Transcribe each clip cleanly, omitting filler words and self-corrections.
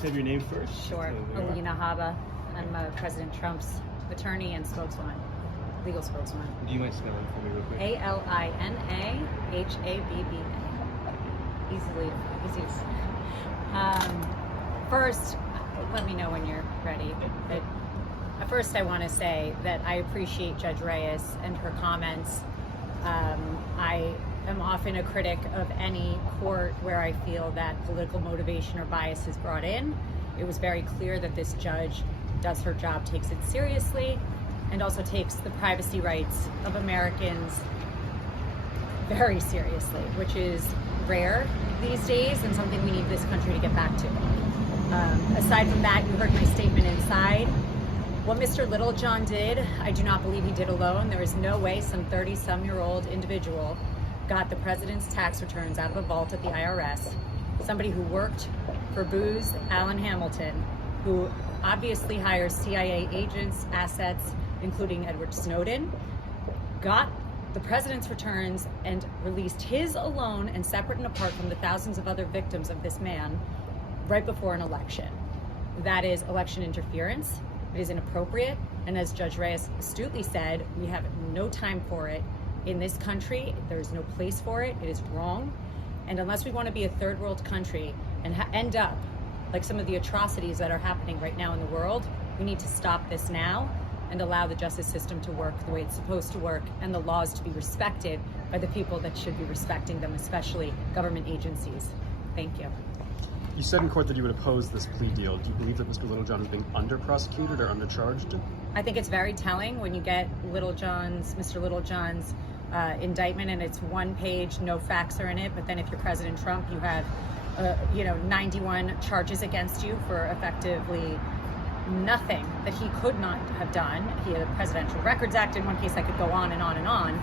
Say your name first. Sure. Alina Habba. I'm President Trump's attorney and spokeswoman, legal spokeswoman. Do you mind spelling for me real quick? ALINAHABBA. Easy. First, let me know when you're ready. First, I want to say that I appreciate Judge Reyes and her comments. I am often a critic of any court where I feel that political motivation or bias is brought in. It was very clear that this judge does her job, takes it seriously, and also takes the privacy rights of Americans very seriously, which is rare these days and something we need this country to get back to. Aside from that, you heard my statement inside. What Mr. Littlejohn did, I do not believe he did alone. There is no way some 30-some-year-old individual got the president's tax returns out of a vault at the IRS. Somebody who worked for Booz Allen Hamilton, who obviously hires CIA agents, assets, including Edward Snowden, got the president's returns and released his alone and separate and apart from the thousands of other victims of this man right before an election. That is election interference. It is inappropriate. And as Judge Reyes astutely said, we have no time for it in this country. There is no place for it. It is wrong. And unless we want to be a third world country and end up like some of the atrocities that are happening right now in the world, we need to stop this now and allow the justice system to work the way it's supposed to work and the laws to be respected by the people that should be respecting them, especially government agencies. Thank you. You said in court that you would oppose this plea deal. Do you believe that Mr. Littlejohn is being under-prosecuted or undercharged? I think it's very telling when you get Mr. Littlejohn's indictment and it's one page, no facts are in it, but then if you're President Trump, you have 91 charges against you for effectively nothing that he could not have done. He had a Presidential Records Act in one case. I could go on and on and on.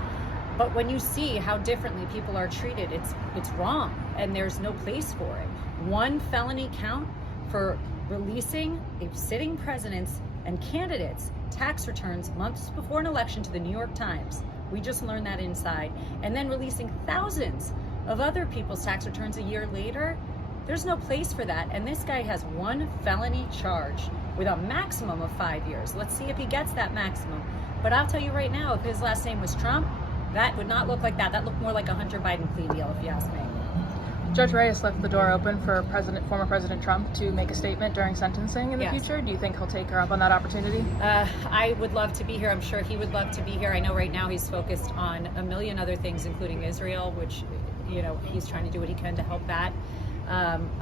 But when you see how differently people are treated, it's wrong, and there's no place for it. One felony count for releasing a sitting president's and candidates' tax returns months before an election to the New York Times. We just learned that inside. And then releasing thousands of other people's tax returns a year later. There's no place for that. And this guy has one felony charge with a maximum of 5 years. Let's see if he gets that maximum. But I'll tell you right now, if his last name was Trump, that would not look like that. That looked more like a Hunter Biden plea deal, if you ask me. Judge Reyes left the door open for former President Trump to make a statement during sentencing in the future. Do you think he'll take her up on that opportunity? I would love to be here. I'm sure he would love to be here. I know right now he's focused on a million other things, including Israel, which, he's trying to do what he can to help that.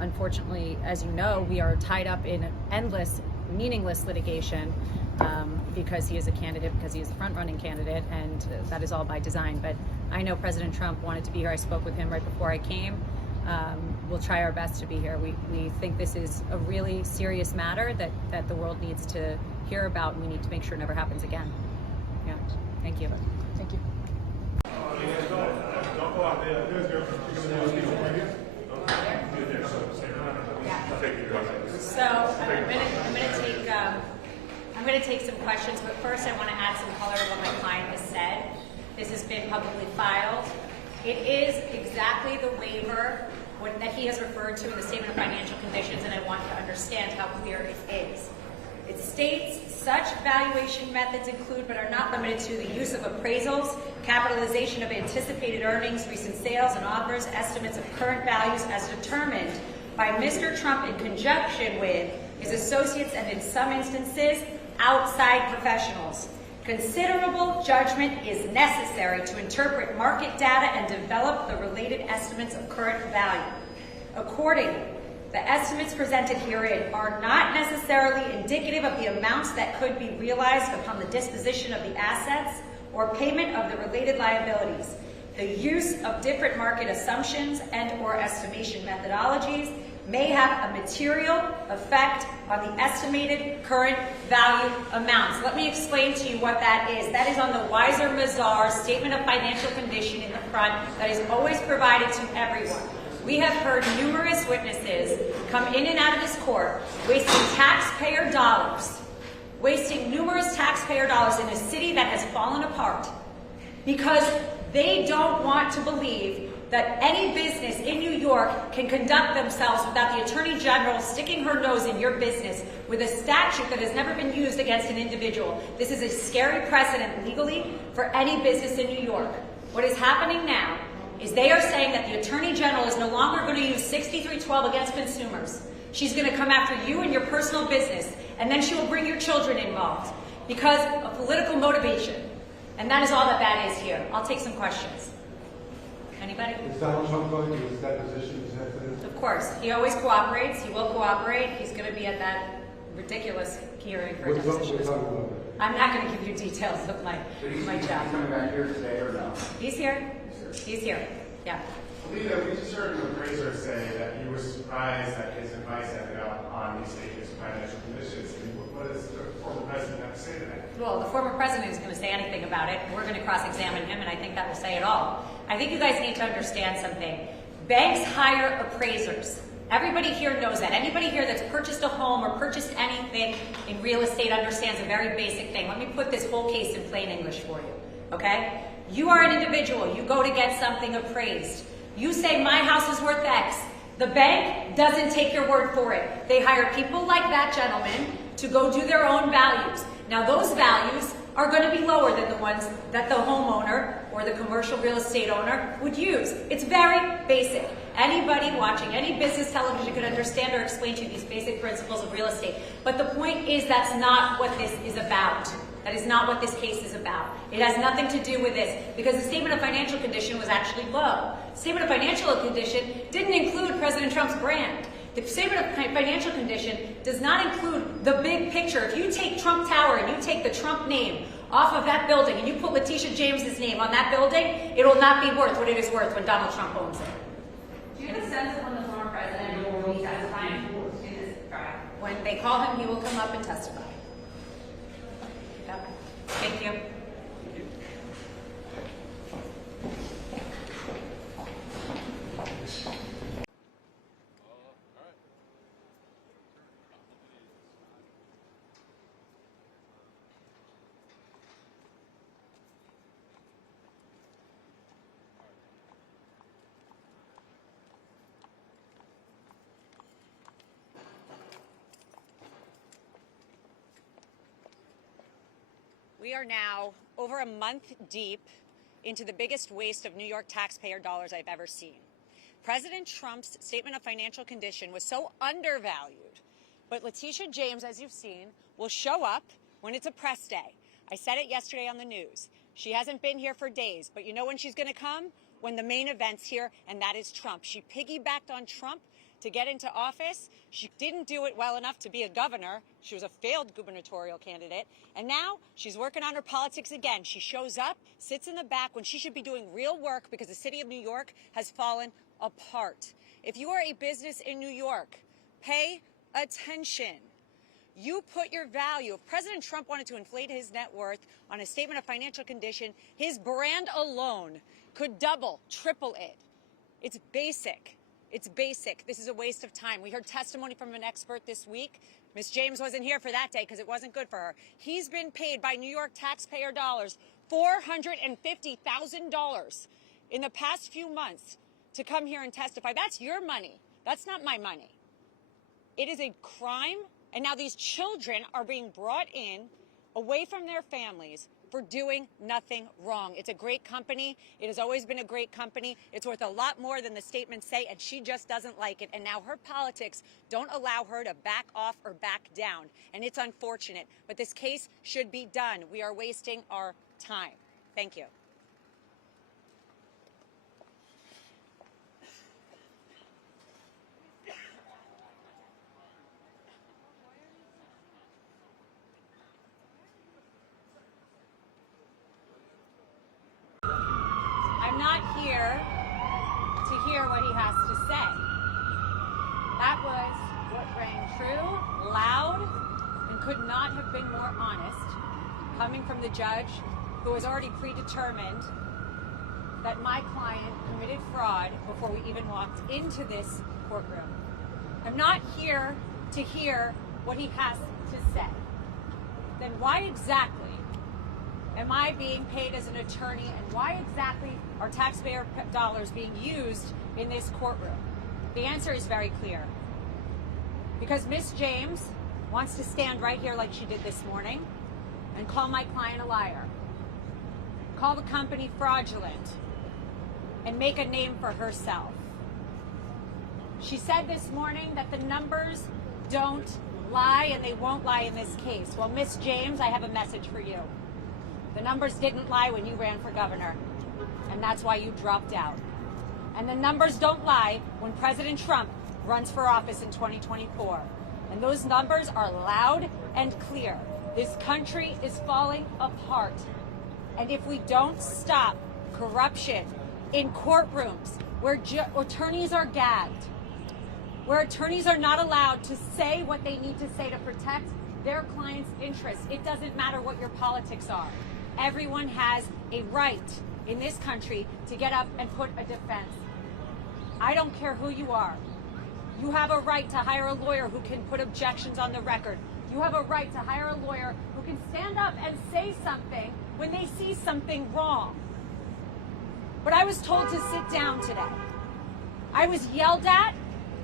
Unfortunately, as you know, we are tied up in endless, meaningless litigation because he is a candidate, because he is a front-running candidate, and that is all by design. But I know President Trump wanted to be here. I spoke with him right before I came. We'll try our best to be here. We think this is a really serious matter that the world needs to hear about, and we need to make sure it never happens again. Yeah, thank you. Thank you. So I'm going to take some questions, but first I want to add some color to what my client has said. This has been publicly filed. It is exactly the waiver that he has referred to in the Statement of Financial Conditions, and I want you to understand how clear it is. It states such valuation methods include but are not limited to the use of appraisals, capitalization of anticipated earnings, recent sales and offers, estimates of current values as determined by Mr. Trump in conjunction with his associates and in some instances, outside professionals. Considerable judgment is necessary to interpret market data and develop the related estimates of current value. Accordingly, the estimates presented herein are not necessarily indicative of the amounts that could be realized upon the disposition of the assets or payment of the related liabilities. The use of different market assumptions and/or estimation methodologies may have a material effect on the estimated current value amounts. Let me explain to you what that is. That is on the Weiser-Mazar Statement of Financial Condition in the front that is always provided to everyone. We have heard numerous witnesses come in and out of this court wasting taxpayer dollars, wasting numerous taxpayer dollars in a city that has fallen apart because they don't want to believe that any business in New York can conduct themselves without the Attorney General sticking her nose in your business with a statute that has never been used against an individual. This is a scary precedent legally for any business in New York. What is happening now is they are saying that the Attorney General is no longer going to use 6312 against consumers. She's going to come after you and your personal business, and then she will bring your children involved because of political motivation. And that is all that is here. I'll take some questions. Anybody? Is Donald Trump going to his deposition? Is that for Of course. He always cooperates. He will cooperate. He's going to be at that ridiculous hearing for a deposition. I'm not going to give you details of my job. Coming back here today or no? He's here. He's here. Yeah. Alina, we just heard an appraiser say that he was surprised that his advice ended up on these statements of financial conditions. What does the former president have to say to that? Well, the former president is going to say anything about it. We're going to cross-examine him, and I think that will say it all. I think you guys need to understand something. Banks hire appraisers. Everybody here knows that. Anybody here that's purchased a home or purchased anything in real estate understands a very basic thing. Let me put this whole case in plain English for you, okay? You are an individual. You go to get something appraised. You say, my house is worth X. The bank doesn't take your word for it. They hire people like that gentleman to go do their own values. Now, those values are going to be lower than the ones that the homeowner or the commercial real estate owner would use. It's very basic. Anybody watching any business television could understand or explain to you these basic principles of real estate. But the point is that's not what this is about. That is not what this case is about. It has nothing to do with this because the statement of financial condition was actually low. The statement of financial condition didn't include President Trump's brand. The statement of financial condition does not include the big picture. If you take Trump Tower and you take the Trump name off of that building and you put Letitia James's name on that building, it will not be worth what it is worth when Donald Trump owns it. Do you have a sense of when the former president will be testifying in this trial? When they call him, he will come up and testify. Okay. Thank you. We are now over a month deep into the biggest waste of New York taxpayer dollars I've ever seen. President Trump's statement of financial condition was so undervalued, but Letitia James, as you've seen, will show up when it's a press day. I said it yesterday on the news. She hasn't been here for days, but you know when she's going to come? When the main event's here, and that is Trump. She piggybacked on Trump to get into office. She didn't do it well enough to be a governor. She was a failed gubernatorial candidate. And now she's working on her politics again. She shows up, sits in the back when she should be doing real work because the city of New York has fallen apart. If you are a business in New York, pay attention. You put your value. If President Trump wanted to inflate his net worth on a statement of financial condition, his brand alone could double, triple it. It's basic. It's basic. This is a waste of time. We heard testimony from an expert this week. Ms. James wasn't here for that day because it wasn't good for her. He's been paid by New York taxpayer dollars $450,000 in the past few months to come here and testify. That's your money. That's not my money. It is a crime, and now these children are being brought in away from their families for doing nothing wrong. It's a great company. It has always been a great company. It's worth a lot more than the statements say, and she just doesn't like it. And now her politics don't allow her to back off or back down. And it's unfortunate. But this case should be done. We are wasting our time. Thank you. I'm not here to hear what he has to say. That was what rang true, loud, and could not have been more honest, coming from the judge who has already predetermined that my client committed fraud before we even walked into this courtroom. I'm not here to hear what he has to say. Then why exactly am I being paid as an attorney, and why exactly are taxpayer dollars being used in this courtroom? The answer is very clear. Because Miss James wants to stand right here like she did this morning and call my client a liar, call the company fraudulent, and make a name for herself. She said this morning that the numbers don't lie and they won't lie in this case. Well, Miss James, I have a message for you. The numbers didn't lie when you ran for governor, and that's why you dropped out. And the numbers don't lie when President Trump runs for office in 2024. And those numbers are loud and clear. This country is falling apart. And if we don't stop corruption in courtrooms where attorneys are gagged, where attorneys are not allowed to say what they need to say to protect their clients' interests, it doesn't matter what your politics are. Everyone has a right in this country to get up and put a defense. I don't care who you are. You have a right to hire a lawyer who can put objections on the record. You have a right to hire a lawyer who can stand up and say something when they see something wrong. But I was told to sit down today. I was yelled at,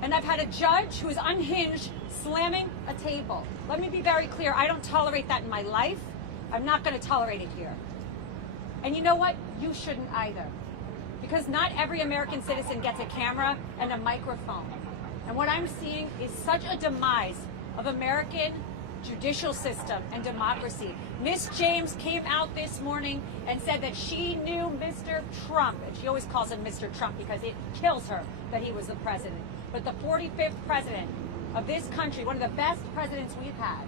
and I've had a judge who is unhinged slamming a table. Let me be very clear. I don't tolerate that in my life. I'm not going to tolerate it here. And you know what? You shouldn't either. Because not every American citizen gets a camera and a microphone. And what I'm seeing is such a demise of American judicial system and democracy. Miss James came out this morning and said that she knew Mr. Trump, and she always calls him Mr. Trump because it kills her that he was the president. But the 45th president of this country, one of the best presidents we've had,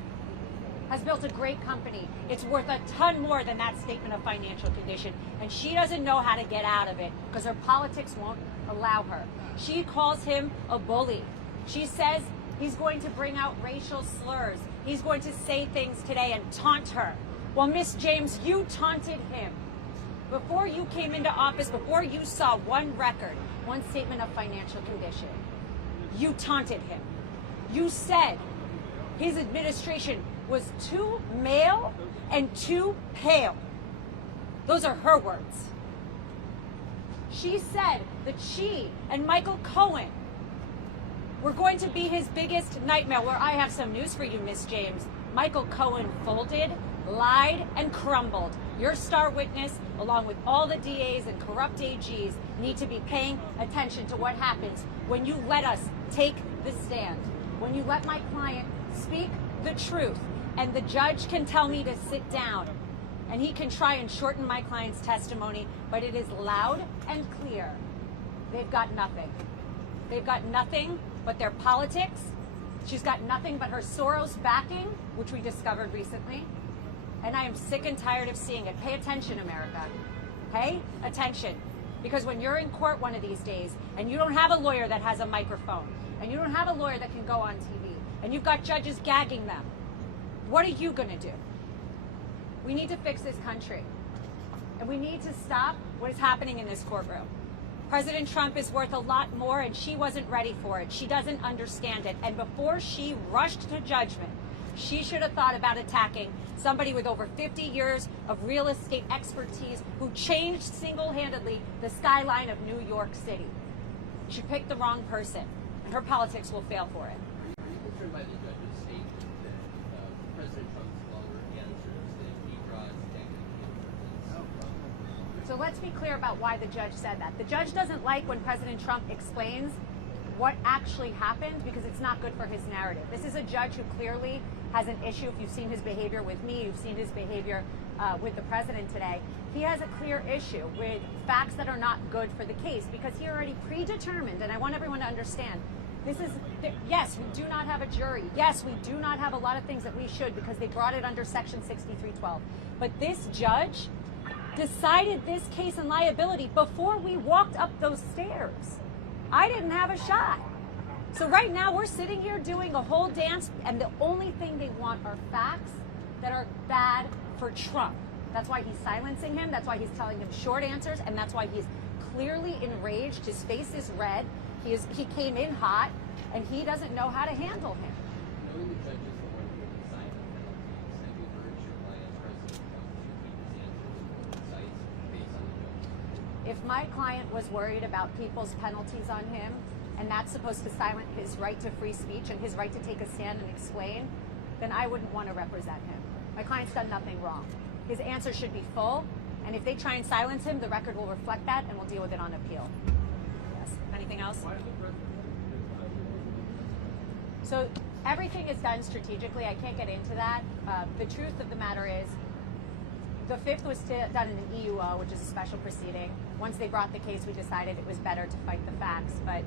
has built a great company. It's worth a ton more than that statement of financial condition. And she doesn't know how to get out of it because her politics won't allow her. She calls him a bully. She says he's going to bring out racial slurs. He's going to say things today and taunt her. Well, Miss James, you taunted him. Before you came into office, before you saw one record, one statement of financial condition, you taunted him. You said his administration was too male and too pale. Those are her words. She said that she and Michael Cohen were going to be his biggest nightmare. Well, I have some news for you, Miss James. Michael Cohen folded, lied, and crumbled. Your star witness, along with all the DAs and corrupt AGs, need to be paying attention to what happens when you let us take the stand. When you let my client speak the truth, and the judge can tell me to sit down, and he can try and shorten my client's testimony, but it is loud and clear. They've got nothing. They've got nothing but their politics. She's got nothing but her Soros backing, which we discovered recently. And I am sick and tired of seeing it. Pay attention, America. Pay attention. Because when you're in court one of these days, and you don't have a lawyer that has a microphone, and you don't have a lawyer that can go on TV, and you've got judges gagging them, what are you going to do? We need to fix this country. And we need to stop what is happening in this courtroom. President Trump is worth a lot more, and she wasn't ready for it. She doesn't understand it. And before she rushed to judgment, she should have thought about attacking somebody with over 50 years of real estate expertise who changed single-handedly the skyline of New York City. She picked the wrong person, and her politics will fail for it. Are you concerned by the judge's statement that President Trump's longer answers that he draws negative? So let's be clear about why the judge said that. The judge doesn't like when President Trump explains what actually happened because it's not good for his narrative. This is a judge who clearly has an issue. If you've seen his behavior with me, you've seen his behavior with the president today. He has a clear issue with facts that are not good for the case because he already predetermined, and I want everyone to understand, this is, yes, we do not have a jury. Yes, we do not have a lot of things that we should because they brought it under Section 6312. But this judge decided this case and liability before we walked up those stairs. I didn't have a shot. So right now we're sitting here doing a whole dance, and the only thing they want are facts that are bad for Trump. That's why he's silencing him. That's why he's telling him short answers, and that's why he's clearly enraged. His face is red. He came in hot, and he doesn't know how to handle him. Knowing the judge is the one who will decide the penalties, have you urged your client, President Trump, to keep his hands if my client was worried about people's penalties on him, and that's supposed to silence his right to free speech and his right to take a stand and explain, then I wouldn't want to represent him. My client's done nothing wrong. His answer should be full, and if they try and silence him, the record will reflect that, and we'll deal with it on appeal. Yes. Anything else? So everything is done strategically. I can't get into that. The truth of the matter is, the fifth was done in an EUO, which is a special proceeding. Once they brought the case, we decided it was better to fight the facts. But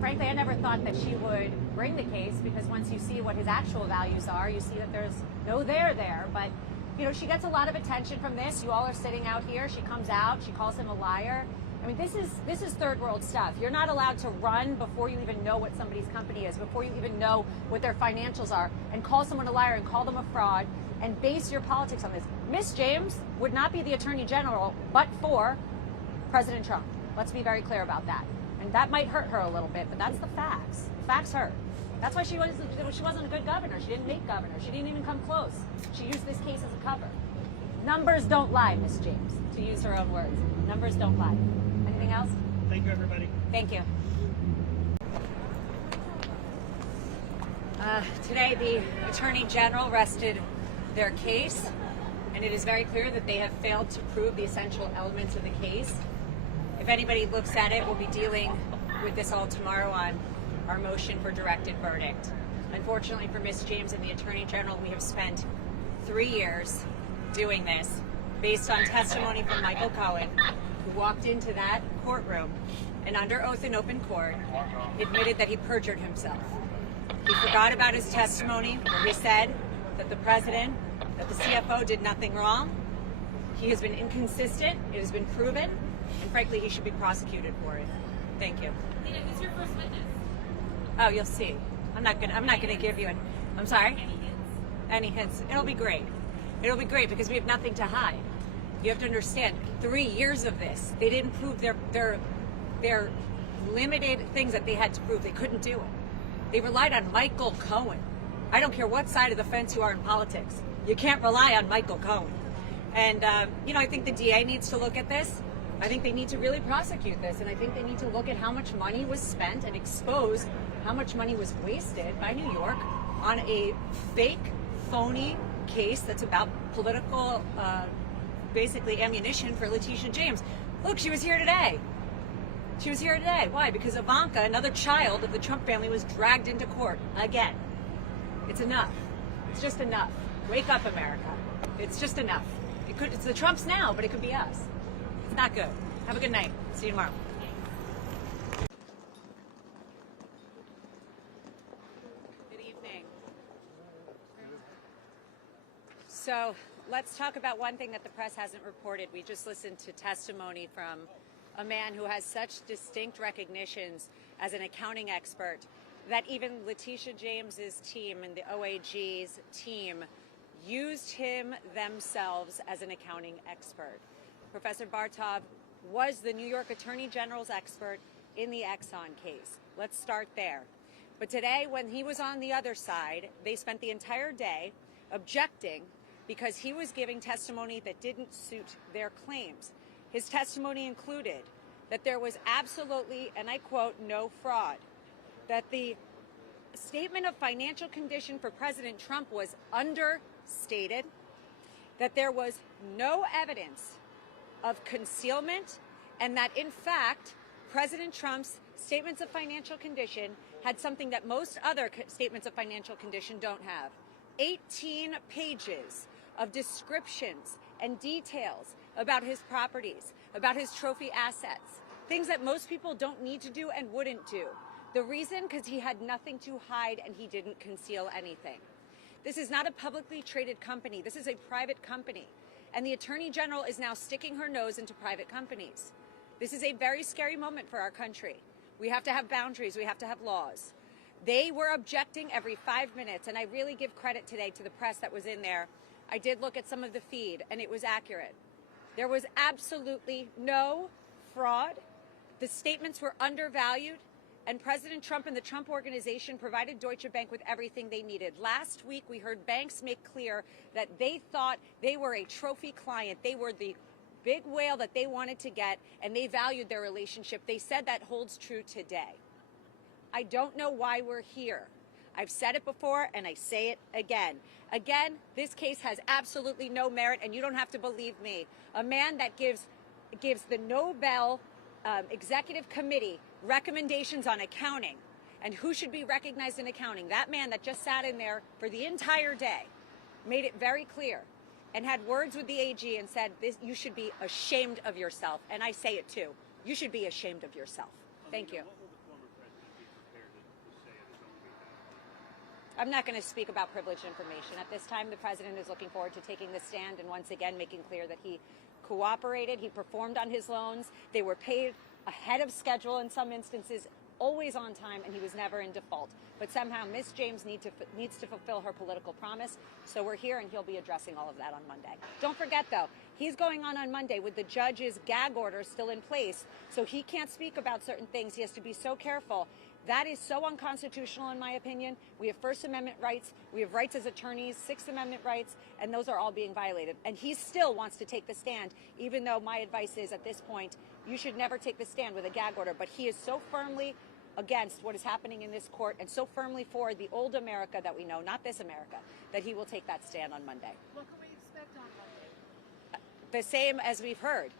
frankly, I never thought that she would bring the case, because once you see what his actual values are, you see that there's no there. But you know, she gets a lot of attention from this. You all are sitting out here. She comes out. She calls him a liar. I mean, this is third world stuff. You're not allowed to run before you even know what somebody's company is, before you even know what their financials are, and call someone a liar and call them a fraud and base your politics on this. Miss James would not be the Attorney General but for President Trump. Let's be very clear about that. And that might hurt her a little bit, but that's the facts. The facts hurt. That's why she wasn't a good governor. She didn't make governor. She didn't even come close. She used this case as a cover. Numbers don't lie, Miss James, to use her own words. Numbers don't lie. Anything else? Thank you, everybody. Thank you. Today, the Attorney General rested their case, and it is very clear that they have failed to prove the essential elements of the case. If anybody looks at it, we'll be dealing with this all tomorrow on our motion for directed verdict. Unfortunately for Ms. James and the Attorney General, we have spent 3 years doing this based on testimony from Michael Cohen, who walked into that courtroom and under oath in open court admitted that he perjured himself. He forgot about his testimony where he said that the president, that the CFO did nothing wrong. He has been inconsistent. It has been proven, and frankly, he should be prosecuted for it. Thank you. Alina, who's your first witness? Oh, you'll see. I'm not gonna give you I'm sorry? Any hints? Any hints? It'll be great. It'll be great because we have nothing to hide. You have to understand, 3 years of this, they didn't prove their limited things that they had to prove. They couldn't do it. They relied on Michael Cohen. I don't care what side of the fence you are in politics. You can't rely on Michael Cohen. And, I think the DA needs to look at this. I think they need to really prosecute this. And I think they need to look at how much money was spent and expose how much money was wasted by New York on a fake, phony case that's about political, basically ammunition for Letitia James. Look, she was here today. She was here today. Why? Because Ivanka, another child of the Trump family, was dragged into court again. It's enough. It's just enough. Wake up, America. It's just enough. It's the Trumps now, but it could be us. It's not good. Have a good night. See you tomorrow. Good evening. So let's talk about one thing that the press hasn't reported. We just listened to testimony from a man who has such distinct recognitions as an accounting expert that even Letitia James's team and the OAG's team used him themselves as an accounting expert. Professor Bartov was the New York Attorney General's expert in the Exxon case. Let's start there. But today, when he was on the other side, they spent the entire day objecting because he was giving testimony that didn't suit their claims. His testimony included that there was absolutely, and I quote, no fraud, that the statement of financial condition for President Trump was understated, that there was no evidence of concealment, and that, in fact, President Trump's statements of financial condition had something that most other statements of financial condition don't have. 18 pages of descriptions and details about his properties, about his trophy assets, things that most people don't need to do and wouldn't do. The reason, because he had nothing to hide and he didn't conceal anything. This is not a publicly traded company. This is a private company. And the Attorney General is now sticking her nose into private companies. This is a very scary moment for our country. We have to have boundaries. We have to have laws. They were objecting every 5 minutes, and I really give credit today to the press that was in there. I did look at some of the feed, and it was accurate. There was absolutely no fraud. The statements were undervalued, and President Trump and the Trump Organization provided Deutsche Bank with everything they needed. Last week, we heard banks make clear that they thought they were a trophy client. They were the big whale that they wanted to get, and they valued their relationship. They said that holds true today. I don't know why we're here. I've said it before, and I say it again. Again, this case has absolutely no merit, and you don't have to believe me. A man that gives the Nobel Executive Committee recommendations on accounting and who should be recognized in accounting, that man that just sat in there for the entire day, made it very clear and had words with the AG and said, you should be ashamed of yourself. And I say it too. You should be ashamed of yourself. Thank you. I'm not going to speak about privileged information. At this time, the president is looking forward to taking the stand and once again making clear that he cooperated, he performed on his loans, they were paid ahead of schedule in some instances, always on time, and he was never in default. But somehow Ms. James needs to fulfill her political promise, so we're here and he'll be addressing all of that on Monday. Don't forget, though, he's going on Monday with the judge's gag order still in place, so he can't speak about certain things. He has to be so careful. That is so unconstitutional, in my opinion. We have First Amendment rights, we have rights as attorneys, Sixth Amendment rights, and those are all being violated. And he still wants to take the stand, even though my advice is, at this point, you should never take the stand with a gag order. But he is so firmly against what is happening in this court and so firmly for the old America that we know, not this America, that he will take that stand on Monday. What can we expect on Monday? The same as we've heard.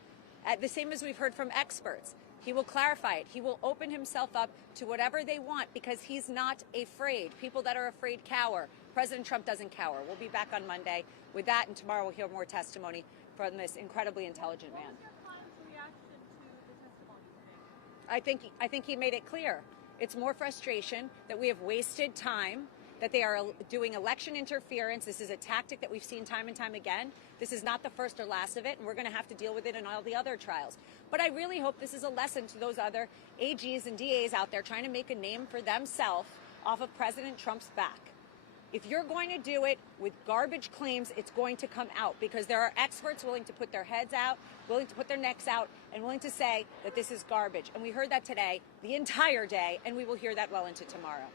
The same as we've heard from experts. He will clarify it. He will open himself up to whatever they want because he's not afraid. People that are afraid cower. President Trump doesn't cower. We'll be back on Monday with that, and tomorrow we'll hear more testimony from this incredibly intelligent man. What was your client's reaction to the testimony today? I think he made it clear. It's more frustration that we have wasted time, that they are doing election interference. This is a tactic that we've seen time and time again. This is not the first or last of it, and we're going to have to deal with it in all the other trials. But I really hope this is a lesson to those other AGs and DAs out there trying to make a name for themselves off of President Trump's back. If you're going to do it with garbage claims, it's going to come out because there are experts willing to put their heads out, willing to put their necks out, and willing to say that this is garbage. And we heard that today, the entire day, and we will hear that well into tomorrow.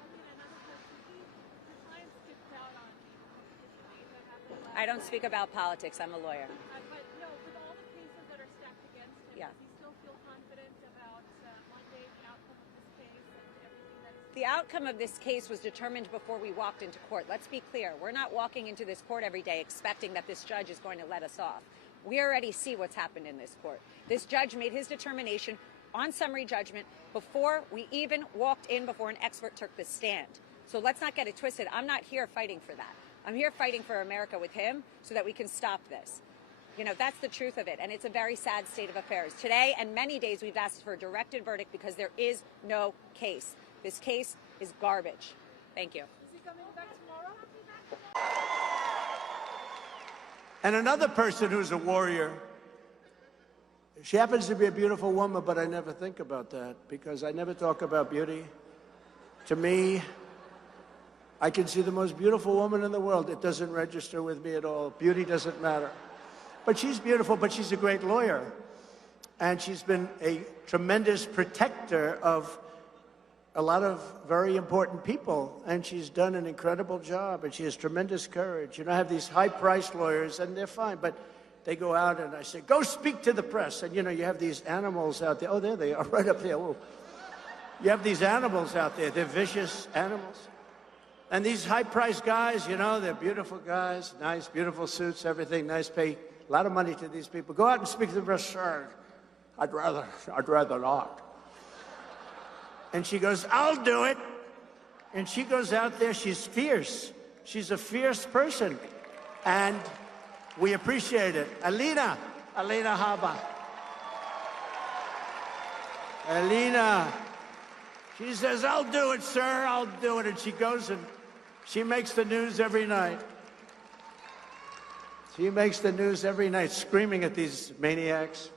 I don't speak about politics. I'm a lawyer. But no, with all the cases that are stacked against him, Yeah. does he still feel confident about Monday, the outcome of this case and everything that's... The outcome of this case was determined before we walked into court. Let's be clear. We're not walking into this court every day expecting that this judge is going to let us off. We already see what's happened in this court. This judge made his determination on summary judgment before we even walked in, before an expert took the stand. So let's not get it twisted. I'm not here fighting for that. I'm here fighting for America with him so that we can stop this. You know, that's the truth of it, and it's a very sad state of affairs. Today and many days we've asked for a directed verdict because there is no case. This case is garbage. Thank you. Is he coming back tomorrow? And another person who's a warrior, she happens to be a beautiful woman, but I never think about that because I never talk about beauty. To me, I can see the most beautiful woman in the world. It doesn't register with me at all. Beauty doesn't matter. But she's beautiful, but she's a great lawyer. And she's been a tremendous protector of a lot of very important people. And she's done an incredible job, and she has tremendous courage. You know, I have these high-priced lawyers, and they're fine, but they go out and I say, go speak to the press. And, you know, you have these animals out there. Oh, there they are, right up there. Whoa. You have these animals out there. They're vicious animals. And these high-priced guys, you know, they're beautiful guys, nice, beautiful suits, everything, nice pay, a lot of money to these people. Go out and speak to the press. Sure, I'd rather not. And she goes, I'll do it. And she goes out there, she's fierce. She's a fierce person. And we appreciate it. Alina Habba. Alina, she says, I'll do it, sir, I'll do it. And she goes and she makes the news every night. She makes the news every night, screaming at these maniacs.